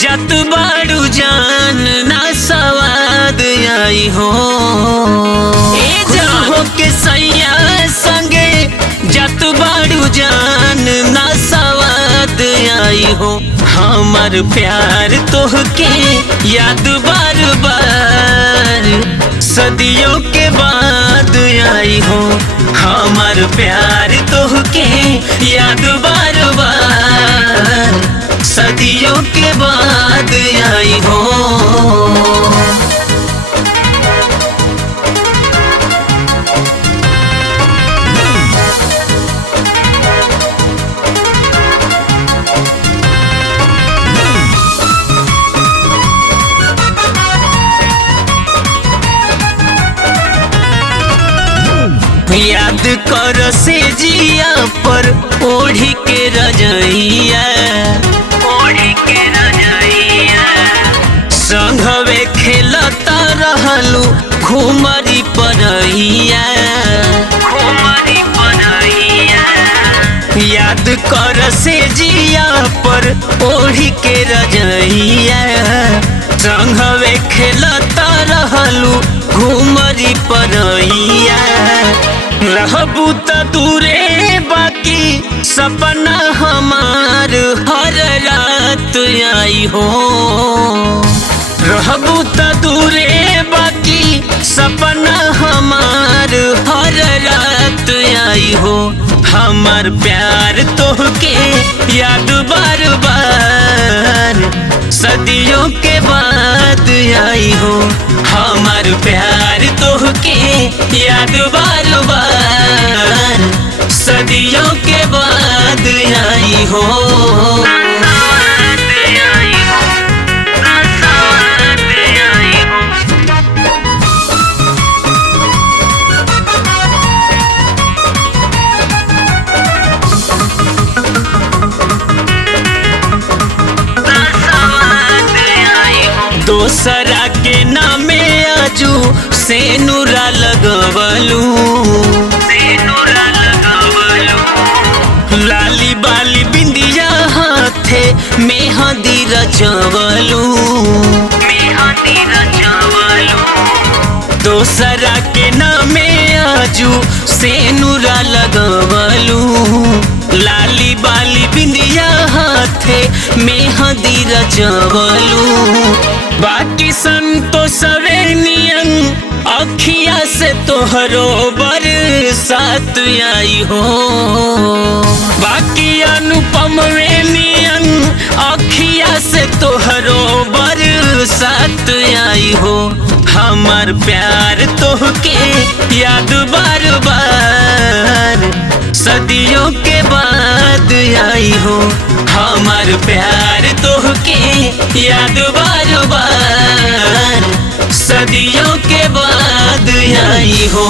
जत बाड़ू जान ना सवाद आई हो। ए जाहो के सैया संगे जत बाड़ू जान ना सवाद आई हो। हमार प्यार तोहके याद बार बार सदियों के बाद आई हो। हमार प्यार तोहके याद बार बार सदियों के बाद आई हो। याद कर से जिया पर ओढ़ी के रजइया, ओढ़ी के रजइया संघवे खेलता रहलू घुमरी परहिया, घुमरी परहिया। याद कर से जिया पर ओढ़ी के रजइया संघवे खेलता रहलू घुमरी परहिया। रहबू त दूरे बाकी सपना हमार हर रात आई हो। रहबू त दूरे बाकी सपना हमार हर रात आई हो। हमार प्यार तोहके याद बार बार सदियों के बाद आई हो। हमार प्यार तोहके याद बार बार सदियों के बाद आई हो। दोसरा के नामे आजू से नूरा लगवलू, से नूरा लगवलू। लाली बाली बिंदिया हाथे मेहंदी रचवलू, मेहंदी रचवलू। दोसरा के नामे आजू से नूरा लगवलू। लाली बाली बिंदिया हाथे मेहंदी रचवलू। बाकी संतोषवे नियन अखिया से तोहरो बरसात आई हो। बाकी अनुपम वे नियन अखिया से तोहरो बरसात आई हो। हमार प्यार तोहके याद बार बार सदियों के बाद आई हो। हमार प्यार तोहके याद बार बार सदियों के बाद आई हो।